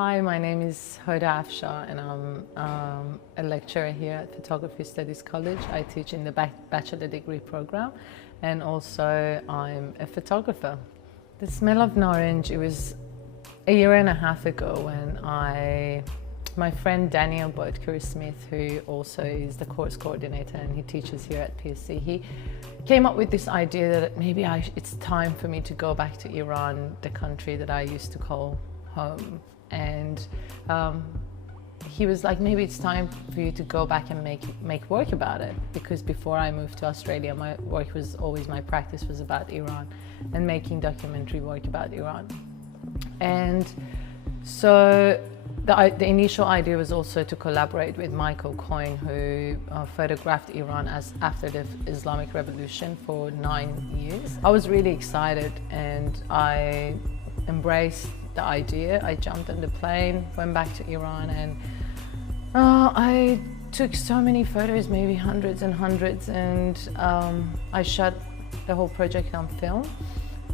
Hi, my name is Hoda Afshar and I'm a lecturer here at Photography Studies College. I teach in the bachelor degree program and also I'm a photographer. The smell of orange, it was a year and a half ago when my friend Daniel Smith, who also is the course coordinator and he teaches here at PSC, he came up with this idea that maybe it's time for me to go back to Iran, the country that I used to call home. And he was like, maybe it's time for you to go back and make work about it, because before I moved to Australia, my work was always, my practice was about Iran and making documentary work about Iran. And so the initial idea was also to collaborate with Michael Coyne, who photographed Iran after the Islamic Revolution for 9 years. I was really excited and I embraced the idea. I jumped on the plane, went back to Iran, and I took so many photos, maybe hundreds and hundreds, and I shot the whole project on film.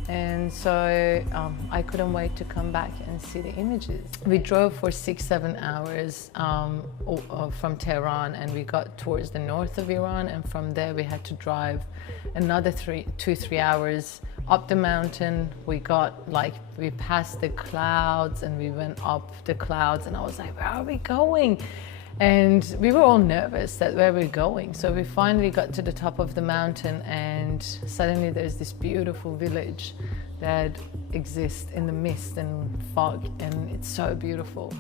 And so I couldn't wait to come back and see the images. We drove for 6-7 hours from Tehran, and we got towards the north of Iran, and from there we had to drive another 2-3 hours up the mountain. We passed the clouds and we went up the clouds, and I was like, where are we going? And we were all nervous that where we're going. So we finally got to the top of the mountain, and suddenly there's this beautiful village that exists in the mist and fog, and it's so beautiful.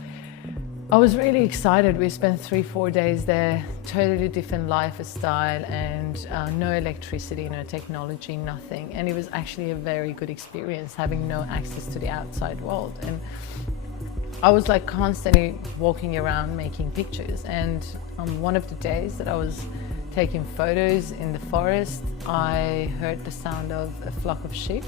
I was really excited. We spent 3-4 days there, totally different lifestyle, and no electricity, no technology, nothing. And it was actually a very good experience, having no access to the outside world. And I was like constantly walking around making pictures, and on one of the days that I was taking photos in the forest, I heard the sound of a flock of sheep,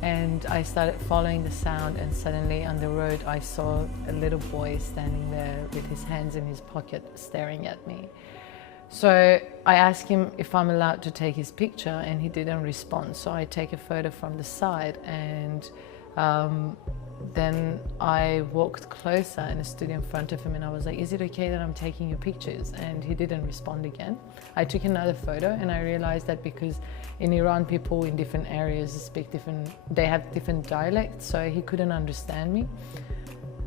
and I started following the sound, and suddenly on the road I saw a little boy standing there with his hands in his pocket staring at me. So I asked him if I'm allowed to take his picture, and he didn't respond. So I take a photo from the side, and then I walked closer and stood in front of him, and I was like, is it okay that I'm taking your pictures? And he didn't respond again. I took another photo, and I realized that because in Iran people in different areas speak they have different dialects, so he couldn't understand me.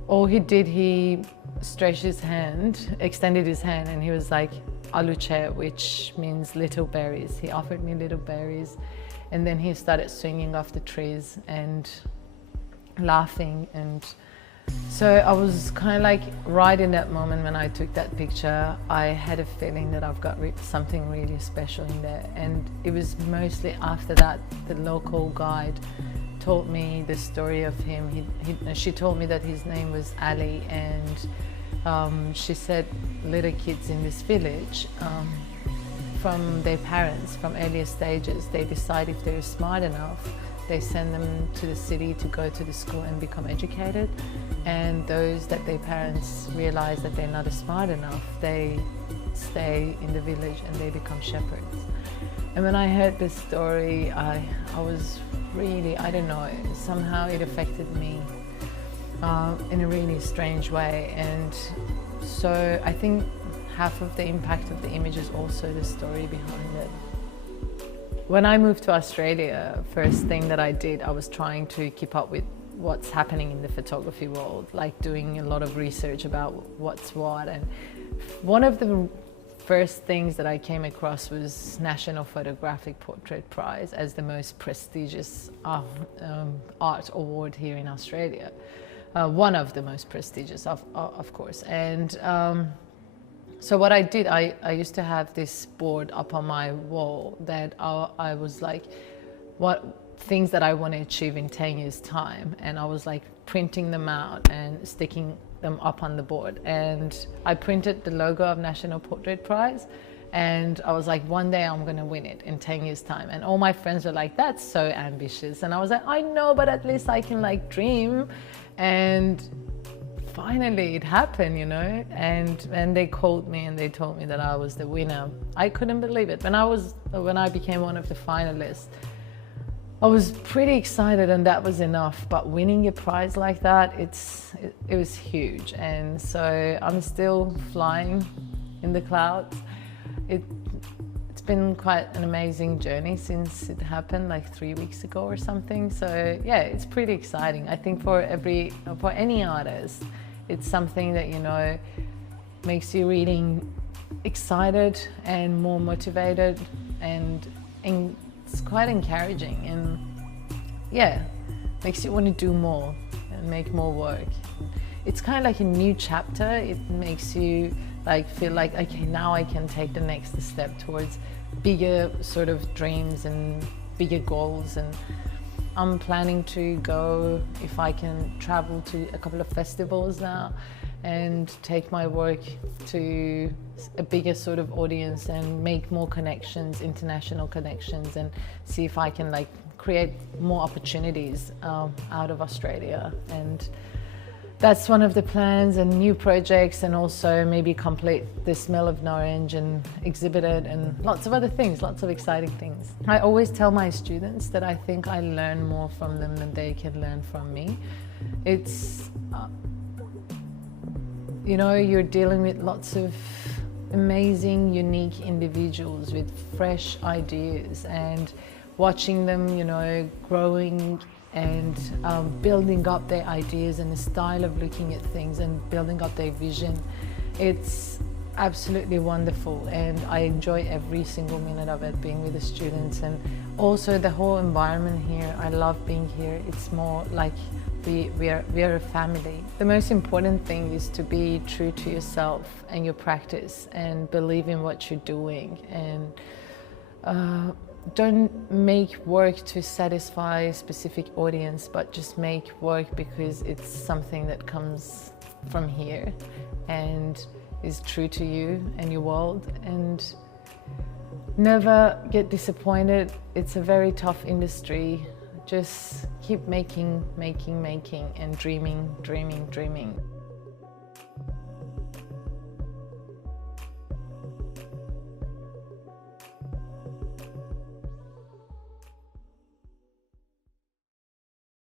All he did, he stretched his hand, extended his hand, and he was like, aluche, which means little berries. He offered me little berries, and then he started swinging off the trees and laughing. And so I was kind of like, right in that moment when I took that picture, I had a feeling that I've got something really special in there. And it was mostly after that the local guide told me the story of him. She told me that his name was Ali, and she said little kids in this village, from their parents, from earlier stages, they decide if they're smart enough, they send them to the city to go to the school and become educated. And those that their parents realize that they're not smart enough, they stay in the village and they become shepherds. And when I heard this story, I was really, I don't know, somehow it affected me in a really strange way. And so I think half of the impact of the image is also the story behind it. When I moved to Australia, first thing that I did, I was trying to keep up with what's happening in the photography world, like doing a lot of research about what's what. And one of the first things that I came across was National Photographic Portrait Prize as the most prestigious art award here in Australia. One of the most prestigious, of course. And so what I did, I used to have this board up on my wall that I was like, what things that I want to achieve in 10 years time. And I was like printing them out and sticking them up on the board. And I printed the logo of National Portrait Prize. And I was like, one day I'm going to win it in 10 years time. And all my friends were like, that's so ambitious. And I was like, I know, but at least I can like dream. And finally it happened, you know, and they called me and they told me that I was the winner. I couldn't believe it. When I became one of the finalists, I was pretty excited and that was enough, but winning a prize like that, it was huge. And so I'm still flying in the clouds. It's been quite an amazing journey since it happened like 3 weeks ago or something. So yeah, it's pretty exciting. I think for any artist, it's something that, you know, makes you really excited and more motivated, and it's quite encouraging, and yeah, makes you want to do more and make more work. It's kind of like a new chapter. It makes you like feel like, okay, now I can take the next step towards bigger sort of dreams and bigger goals. And I'm planning to go, if I can, travel to a couple of festivals now and take my work to a bigger sort of audience and make more connections, international connections, and see if I can like create more opportunities out of Australia. And that's one of the plans, and new projects, and also maybe complete the Smell of Orange and exhibit it, and lots of other things, lots of exciting things. I always tell my students that I think I learn more from them than they can learn from me. It's you know, you're dealing with lots of amazing, unique individuals with fresh ideas, and watching them, you know, growing and building up their ideas and the style of looking at things and building up their vision. It's absolutely wonderful, and I enjoy every single minute of it, being with the students, and also the whole environment here. I love being here. It's more like we are a family. The most important thing is to be true to yourself and your practice, and believe in what you're doing, and don't make work to satisfy a specific audience, but just make work because it's something that comes from here and is true to you and your world. And never get disappointed. It's a very tough industry. Just keep making and dreaming.